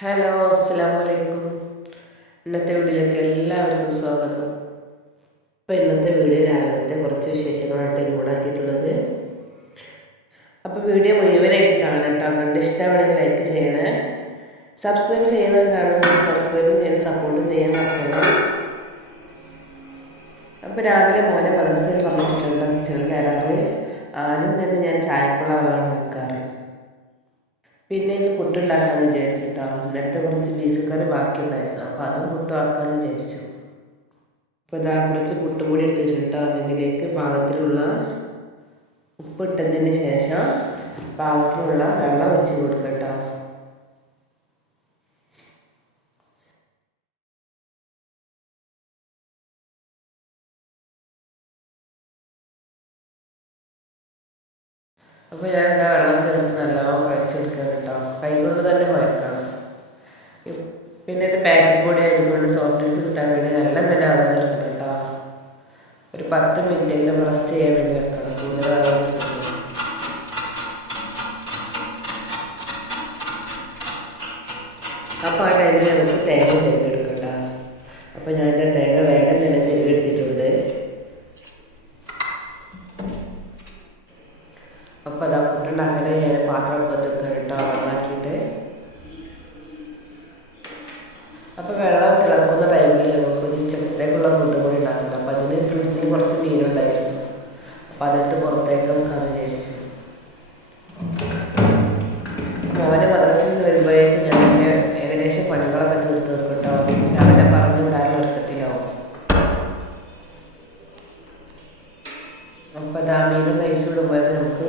Hello, അസ്സലാമു അലൈക്കും. ഇന്നത്തെ വീഡിയോയിലേക്ക് എല്ലാവർക്കും സ്വാഗതം. അപ്പോൾ ഇന്നത്തെ വീഡിയോ രാവിലത്തെ കുറച്ച് വിശേഷങ്ങളായിട്ട് ഇൻക്ലൂഡാക്കിയിട്ടുള്ളത്. അപ്പോൾ വീഡിയോ മുഴുവനായിട്ട് കാണണം കേട്ടോ. കണ്ട് ഇഷ്ടമാണെങ്കിൽ ലൈക്ക് ചെയ്യണേ. സബ്സ്ക്രൈബ് ചെയ്യുന്നത് കാണുന്നത് സബ്സ്ക്രൈബും ചെയ്ത് സപ്പോർട്ടും ചെയ്യാൻ മറക്കണം. അപ്പോൾ രാവിലെ മോനെ മദ്രസയിൽ പറഞ്ഞിട്ടുണ്ടോ കിച്ചണിൽ കയറാറ്. ആദ്യം തന്നെ ഞാൻ ചായക്കുള്ള വെള്ളമാണ് വെക്കാറ്. പിന്നെ ഇന്ന് പുട്ടുണ്ടാക്കാമെന്ന് വിചാരിച്ചിട്ടാണ്. ഇന്നലത്തെ കുറച്ച് ബീഫ് കറി ബാക്കിയുണ്ടായിരുന്നു, അപ്പോൾ അതും പുട്ടുമാക്കാമെന്ന് വിചാരിച്ചു. അപ്പോൾ ഇതാ കുറച്ച് പുട്ടുപൊടി എടുത്തിട്ടുണ്ടാവും. ഇതിലേക്ക് പാകത്തിലുള്ള ഉപ്പിട്ടതിന് ശേഷം പാകത്തിനുള്ള വെള്ളം വെച്ച് കൊടുക്കട്ടോ. അപ്പോൾ ഞാനിതാ വെള്ളം ചേർത്ത് നല്ലോണം കുഴച്ചെടുക്കാൻ കേട്ടോ. കൈ കൊണ്ട് തന്നെ കുഴക്കണം. പിന്നെ ഇത് പാക്കറ്റ് പൊടി ആയതുകൊണ്ട് സോഫ്റ്റ്നസ് കിട്ടാൻ വേണ്ടി നല്ല തന്നെ വെള്ളം ചേർക്കണം കേട്ടോ. ഒരു 10 മിനിറ്റെങ്കിലും റെസ്റ്റ് ചെയ്യാൻ വേണ്ടി വെക്കണം. കൂടുതൽ വെള്ളം കിട്ടുന്നു. അപ്പോൾ ആ ടൈമിൽ നമുക്ക് തേങ്ങ ചെരുവെടുക്കണ്ട. അപ്പോൾ ഞാൻ എൻ്റെ തേങ്ങ വേഗം തന്നെ ചെരുവെടുത്തിട്ടുണ്ട്. അപ്പോൾ അതാ പുട്ടുണ്ടാക്കാനേ ഞാൻ പാത്രം എടുത്ത് കേട്ടോ വെള്ളമാക്കിയിട്ട്. അപ്പോൾ വെള്ളം തിളക്കുന്ന ടൈമിൽ നമുക്ക് ഉച്ചക്കത്തേക്കുള്ള ഫുഡും കൂടി ഉണ്ടാക്കണം. അപ്പോൾ അതിന് ഫ്രിഡ്ജിൽ കുറച്ച് മീനുണ്ടായിരുന്നു, അപ്പോൾ അതെടുത്ത് പുറത്തേക്ക് വെക്കാമെന്ന് വിചാരിച്ചു. മോനെ മദ്രസയിൽ നിന്ന് വരുമ്പോഴേക്കും ഞാൻ എൻ്റെ ഏകദേശം പണികളൊക്കെ തീർത്ത് വെക്കും കേട്ടോ. രാവിലെ പറഞ്ഞു വിടാനുള്ള ഒരുക്കത്തിലാവും. അപ്പോൾ അതാ മീനൊന്ന് ഐസ് വിടുമ്പോൾ നമുക്ക്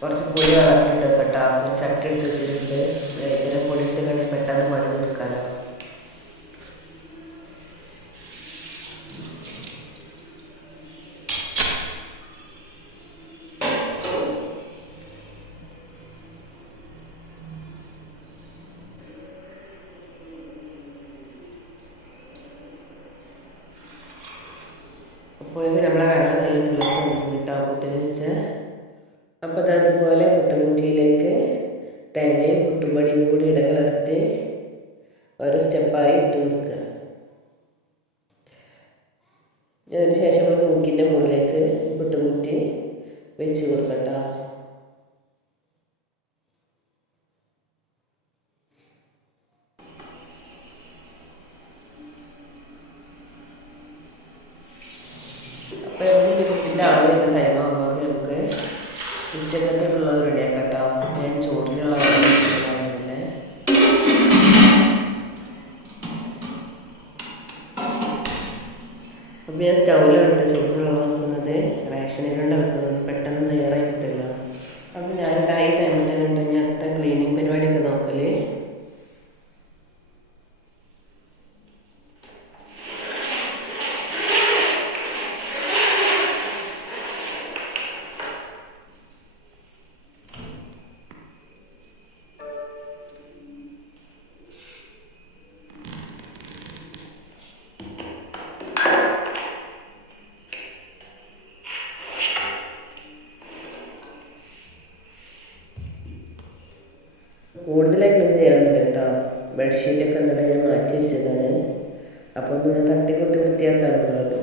കുറച്ച് പൊടി വളർത്തിയിട്ട് കേട്ടോ. ചട്ടി എടുത്ത് വെച്ചിട്ടുണ്ട്. ഇങ്ങനെ പൊടി ഇട്ട് കഴിഞ്ഞാൽ പെട്ടെന്ന് പണി തീർക്കാമല്ലോ. അപ്പോൾ നമ്മളെ വെള്ളം നല്ല തിളച്ച് കിട്ടാം പുട്ടിന് വെച്ച്. അപ്പോൾ അതുപോലെ പുട്ടുംകുറ്റിയിലേക്ക് തേങ്ങയും പുട്ടുംപൊടിയും കൂടി ഇടകലർത്തി ഓരോ സ്റ്റെപ്പായി ഇട്ട് കൊടുക്കുക. അതിന് ശേഷം നമ്മൾ തൂക്കിൻ്റെ മുകളിലേക്ക് പുട്ടുംകുറ്റി വെച്ച് കൊടുക്കട്ടോ. അപ്പോൾ നമുക്ക് പുട്ടിൻ്റെ ആളുകളുടെ ടൈമാകുമ്പോൾ നമുക്ക് ഉച്ചക്കത്തേക്കുള്ളത് റെഡിയാക്കാം കേട്ടോ. ഞാൻ ചോറിനുള്ള വെള്ളമില്ല. അപ്പോൾ ഞാൻ സ്റ്റൗവിലാണ് ചോറിനുള്ള വെക്കുന്നത്. റേഷനിലുണ്ട് വെക്കുന്നത്, പെട്ടെന്ന് തയ്യാറായി കിട്ടില്ല. അപ്പോൾ ഞാനിത് ഈ ടൈമിൽ തന്നെ ഉണ്ടോ ഞാൻ അടുത്ത ക്ലീനിങ് പരിപാടിയൊക്കെ നോക്കല്. കൂടുതലായി ക്ലീൻ ചെയ്യാനൊന്നുമില്ല കേട്ടോ. ബെഡ്ഷീറ്റൊക്കെ എന്നിട്ട് ഞാൻ മാറ്റി വെച്ചതാണ്. അപ്പോൾ ഒന്ന് ഞാൻ തട്ടിക്കൊട്ടി വൃത്തിയാക്കാനുണ്ടാവുമല്ലോ.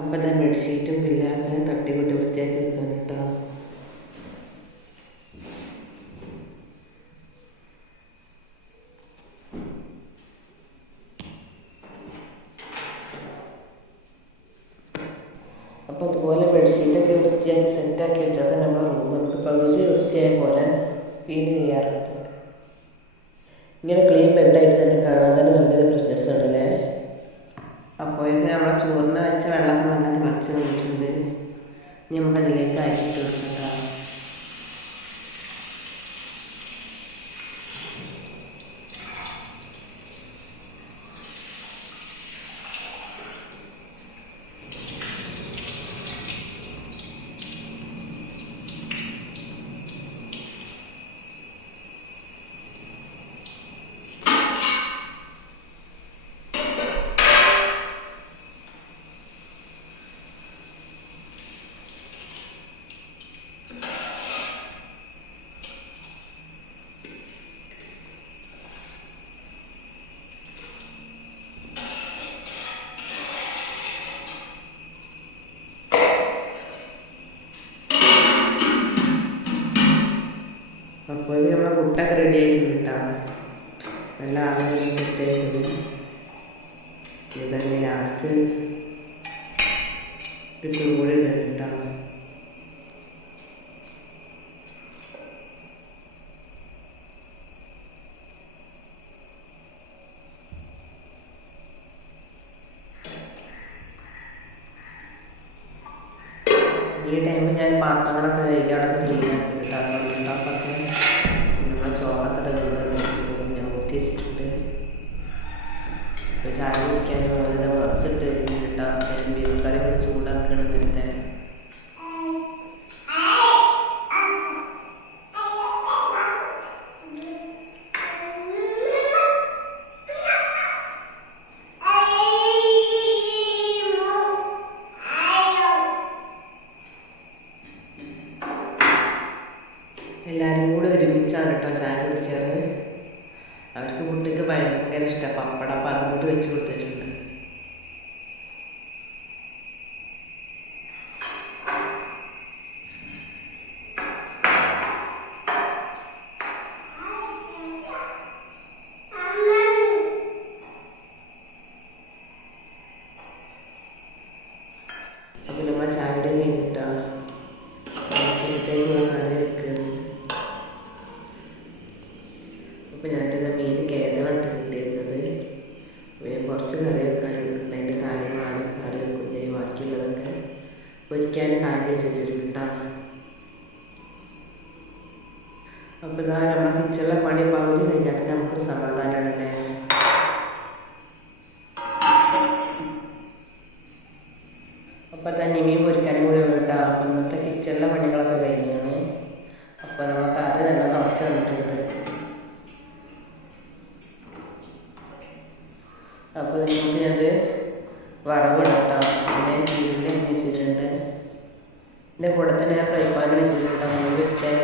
അപ്പോൾ ഞാൻ ബെഡ്ഷീറ്റും പില്ലൊക്കെ തട്ടിക്കൊട്ടി വൃത്തിയാക്കി വെക്കാൻ കേട്ടോ. അപ്പോൾ അതുപോലെ ബെഡ്ഷീറ്റൊക്കെ വൃത്തിയാക്കി സെറ്റാക്കി വെച്ചാൽ തന്നെ നമ്മുടെ റൂം നമുക്ക് പകുതി വൃത്തിയായ പോലെ ഫീൽ ചെയ്യാറുണ്ട്. ഇങ്ങനെ ക്ലീൻ ബെഡായിട്ട് തന്നെ കാണാൻ തന്നെ നല്ലൊരു ഫ്രഷ്നെസ്സാണല്ലേ. അപ്പോൾ ഇത് നമ്മളെ ചോറിന് വെച്ച വെള്ളമൊക്കെ നല്ല തിളച്ച് വന്നിട്ടുണ്ട്. ഇനി നമുക്കതിലേക്ക് അരിയിട്ട് കൊടുക്കാം. അപ്പോൾ നമ്മളെ പുട്ടൊക്കെ റെഡി ആയിട്ടുണ്ടാവും. നല്ല ആളുകളും പുട്ടായിരുന്നു. ഇതന്നെ ലാസ്റ്റ് ഇട്ടും കൂടി ഇട്ടിട്ടാണ്. ഈ ടൈമിൽ ഞാൻ പാത്രങ്ങളൊക്കെ കഴുകി അവിടെ ക്ലീൻ ആക്കിയിട്ടാണ്. അപ്പൊക്കെ നമ്മളെ ചോറൊക്കെ ഞാൻ ഊറ്റി വെച്ചിട്ടുണ്ട്. ഇപ്പോൾ ചായ കുടിക്കാൻ അതിൻ്റെ മറച്ചിട്ട് കിട്ടാം. ബീഫ് കറി ചൂടാക്കണം നേരത്തെ. എല്ലാവരും കൂടെ ഒരുമിച്ചാണ് കേട്ടോ ചായ കുടിക്കാറ്. അവർക്ക് കുട്ടിക്ക് ഭയങ്കര ഇഷ്ടമാണ് പപ്പടം. അപ്പം അതുകൊണ്ട് വെച്ച് കൊടുത്തിട്ടുണ്ട്. അപ്പം നമ്മൾ ചായയുടെ കഴിഞ്ഞിട്ടാണ് ഉച്ചത്തേക്കുള്ള കറി വെക്കുന്നത്. അപ്പോൾ ഞാനിത് മീൻ കേരളമാണ് കിട്ടിയിരുന്നത്. കുറച്ച് കറി വെക്കാനുണ്ട്. അതിൻ്റെ കാര്യങ്ങളാണ് കറി വെക്കുന്നത്. ബാക്കിയുള്ളതൊക്കെ പൊരിക്കാൻ കാര്യം വെച്ചിട്ടുണ്ടാണ്. അപ്പോൾ ഇതാ നമ്മളെ കിച്ചണിലെ പണി പകുതി കഴിഞ്ഞാൽ തന്നെ നമുക്കൊരു സമാധാനമാണല്ലേ. അപ്പോൾ തന്നെ മീൻ പൊരിക്കാനും കൂടി ഉണ്ടാകും. അപ്പോൾ ഇന്നത്തെ കിച്ചണിലെ പണികളൊക്കെ കഴിഞ്ഞാണ്. അപ്പോൾ നമ്മൾ കറി തന്നെ നിറച്ച് തന്നിട്ടുണ്ട്. അപ്പോൾ നമുക്ക് ഞാനത് വറവിടാം. പിന്നെ ചീരുള്ളി വെച്ചിട്ടുണ്ട്. എൻ്റെ കൂടെ തന്നെ ഞാൻ ഫ്രൈ പാൻ വെച്ചിട്ടുണ്ട്. മുമ്പ് വെച്ചാൽ